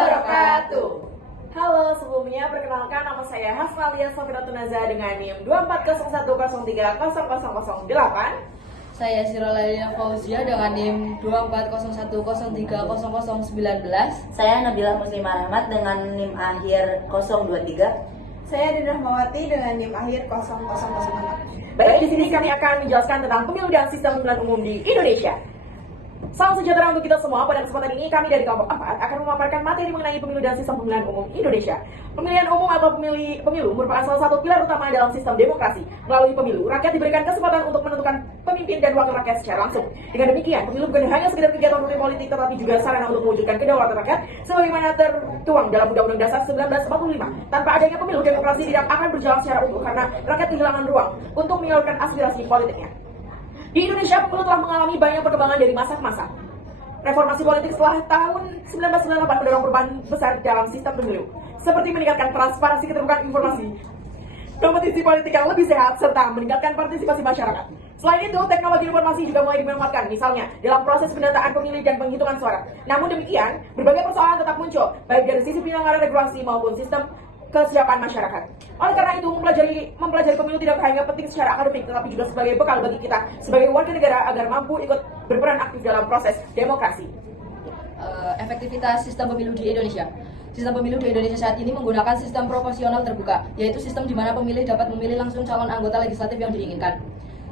wabarakatuh. Halo, sebelumnya perkenalkan nama saya Hasnalia Sofiratunaza dengan NIM 24010303008. Saya Sirolalia Fauzia dengan NIM 24010303019. Saya Nabila Muslimah Rahmat dengan NIM akhir 023. Saya Dinda Rahmawati dengan NIM akhir 0004. Baik, di sini kami akan menjelaskan tentang pemilu dan sistem pemilihan umum di Indonesia. Salam sejahtera untuk kita semua. Pada kesempatan ini kami dari kelompok 4 akan memaparkan materi mengenai pemilu dan sistem pemilihan umum Indonesia. Pemilihan umum atau pemilu merupakan salah satu pilar utama dalam sistem demokrasi. Melalui pemilu, rakyat diberikan kesempatan untuk menentukan pemimpin dan wakil rakyat secara langsung. Dengan demikian, pemilu bukan hanya sekedar kegiatan politik, tetapi juga sarana untuk mewujudkan kedaulatan rakyat sebagaimana tertuang dalam Undang-Undang Dasar 1945. Tanpa adanya pemilu, demokrasi tidak akan berjalan secara utuh karena rakyat kehilangan ruang untuk menyalurkan aspirasi politiknya. Di Indonesia, pemilu telah mengalami banyak perkembangan dari masa ke masa. Reformasi politik setelah tahun 1998 mendorong perubahan besar dalam sistem pemilu, seperti meningkatkan transparansi keterbukaan informasi, kompetisi politik yang lebih sehat, serta meningkatkan partisipasi masyarakat. Selain itu, teknologi informasi juga mulai dimanfaatkan, misalnya dalam proses pendataan pemilih dan penghitungan suara. Namun demikian, berbagai persoalan tetap muncul, baik dari sisi penyelenggara regulasi maupun sistem kesiapan masyarakat. Oleh karena itu, mempelajari pemilu tidak hanya penting secara akademik, tetapi juga sebagai bekal bagi kita sebagai warga negara agar mampu ikut berperan aktif dalam proses demokrasi. Efektivitas sistem pemilu di Indonesia. Sistem pemilu di Indonesia saat ini menggunakan sistem proporsional terbuka, yaitu sistem di mana pemilih dapat memilih langsung calon anggota legislatif yang diinginkan.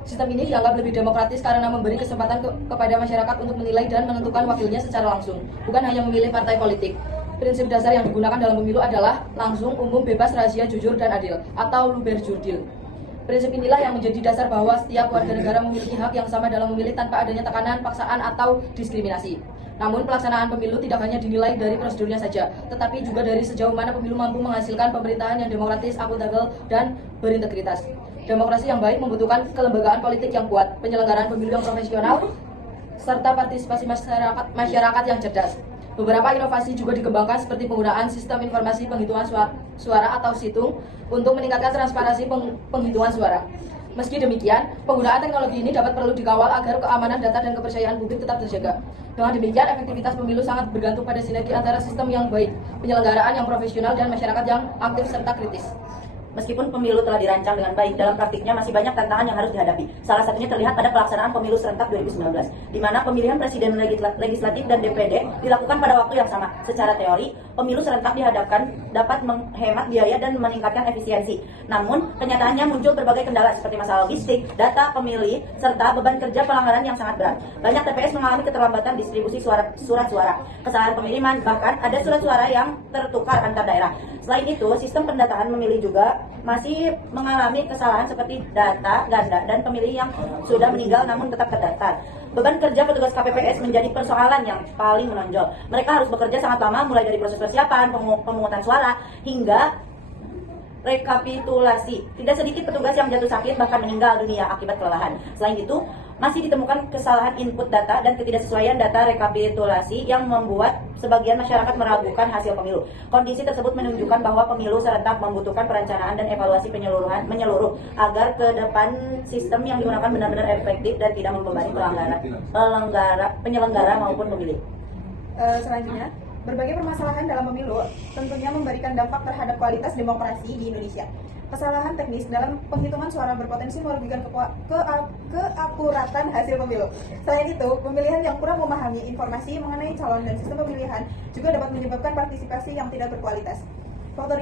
Sistem ini dianggap lebih demokratis karena memberi kesempatan kepada masyarakat untuk menilai dan menentukan wakilnya secara langsung, bukan hanya memilih partai politik. Prinsip dasar yang digunakan dalam pemilu adalah langsung, umum, bebas, rahasia, jujur, dan adil, atau luber jurdil. Prinsip inilah yang menjadi dasar bahwa setiap warga negara memiliki hak yang sama dalam memilih tanpa adanya tekanan, paksaan, atau diskriminasi. Namun pelaksanaan pemilu tidak hanya dinilai dari prosedurnya saja, tetapi juga dari sejauh mana pemilu mampu menghasilkan pemerintahan yang demokratis, akuntabel, dan berintegritas. Demokrasi yang baik membutuhkan kelembagaan politik yang kuat, penyelenggaraan pemilu yang profesional, serta partisipasi masyarakat yang cerdas. Beberapa inovasi juga dikembangkan seperti penggunaan sistem informasi penghitungan suara atau situng untuk meningkatkan transparansi penghitungan suara. Meski demikian, penggunaan teknologi ini perlu dikawal agar keamanan data dan kepercayaan publik tetap terjaga. Dengan demikian, efektivitas pemilu sangat bergantung pada sinergi antara sistem yang baik, penyelenggaraan yang profesional, dan masyarakat yang aktif serta kritis. Meskipun pemilu telah dirancang dengan baik, dalam praktiknya masih banyak tantangan yang harus dihadapi. Salah satunya terlihat pada pelaksanaan pemilu serentak 2019, di mana pemilihan presiden legislatif dan DPD dilakukan pada waktu yang sama. Secara teori, pemilu serentak dihadapkan dapat menghemat biaya dan meningkatkan efisiensi. Namun, kenyataannya muncul berbagai kendala seperti masalah logistik, data pemilih, serta beban kerja pelanggaran yang sangat berat. Banyak TPS mengalami keterlambatan distribusi surat suara, kesalahan pengiriman, bahkan ada surat suara yang tertukar antar daerah. Selain itu, sistem pendataan memilih juga masih mengalami kesalahan seperti data ganda dan pemilih yang sudah meninggal namun tetap terdaftar. Beban kerja petugas KPPS menjadi persoalan yang paling menonjol. Mereka harus bekerja sangat lama mulai dari proses persiapan, pemungutan suara, hingga rekapitulasi. Tidak sedikit petugas yang jatuh sakit bahkan meninggal dunia akibat kelelahan. Selain itu, masih ditemukan kesalahan input data dan ketidaksesuaian data rekapitulasi yang membuat sebagian masyarakat meragukan hasil pemilu. Kondisi tersebut menunjukkan bahwa pemilu serentak membutuhkan perencanaan dan evaluasi menyeluruh agar ke depan sistem yang digunakan benar-benar efektif dan tidak membebani penyelenggara maupun pemilih. Selanjutnya, berbagai permasalahan dalam pemilu tentunya memberikan dampak terhadap kualitas demokrasi di Indonesia. Kesalahan teknis dalam penghitungan suara berpotensi merugikan keakuratan hasil pemilu. Selain itu, pemilihan yang kurang memahami informasi mengenai calon dan sistem pemilihan juga dapat menyebabkan partisipasi yang tidak berkualitas. Faktor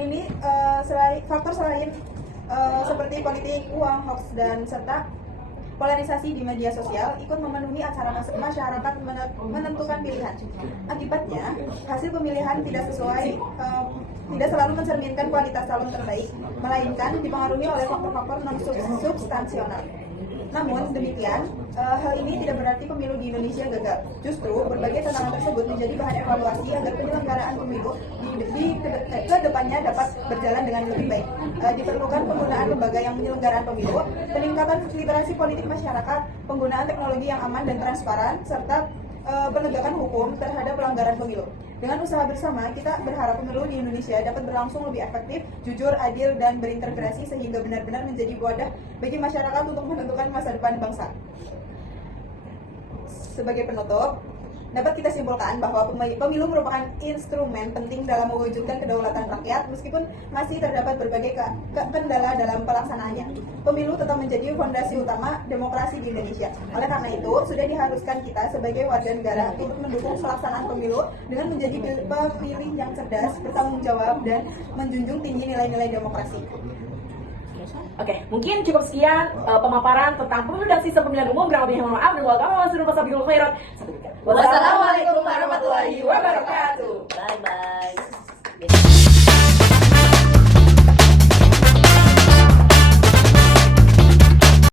selain seperti politik, uang, hoax, dan serta polarisasi di media sosial ikut memenuhi acara masyarakat menentukan pilihan. Akibatnya, hasil pemilihan tidak selalu mencerminkan kualitas calon terbaik, melainkan dipengaruhi oleh faktor-faktor non-substansional. Namun demikian, hal ini tidak berarti pemilu di Indonesia gagal. Justru, berbagai tantangan tersebut menjadi bahan evaluasi agar penyelenggaraan pemilu ke depannya dapat berjalan dengan lebih baik. Diperlukan penggunaan lembaga yang menyelenggarakan pemilu, peningkatan literasi politik masyarakat, penggunaan teknologi yang aman dan transparan, serta penegakan hukum terhadap pelanggaran pemilu. Dengan usaha bersama, kita berharap pemilu di Indonesia dapat berlangsung lebih efektif, jujur, adil, dan berintegrasi sehingga benar-benar menjadi wadah bagi masyarakat untuk menentukan masa depan bangsa. Sebagai penutup, dapat kita simpulkan bahwa pemilu merupakan instrumen penting dalam mewujudkan kedaulatan rakyat meskipun masih terdapat berbagai kendala dalam pelaksanaannya. Pemilu tetap menjadi fondasi utama demokrasi di Indonesia. Oleh karena itu, sudah diharuskan kita sebagai warga negara untuk mendukung pelaksanaan pemilu dengan menjadi pemilih yang cerdas, bertanggung jawab, dan menjunjung tinggi nilai-nilai demokrasi. Oke, mungkin cukup sekian pemaparan tentang pemilu dan sistem pemilihan umum. Kurang lebihnya mohon maaf dan wassalamualaikum warahmatullahi wabarakatuh. Wassalamualaikum warahmatullahi wabarakatuh. Bye bye.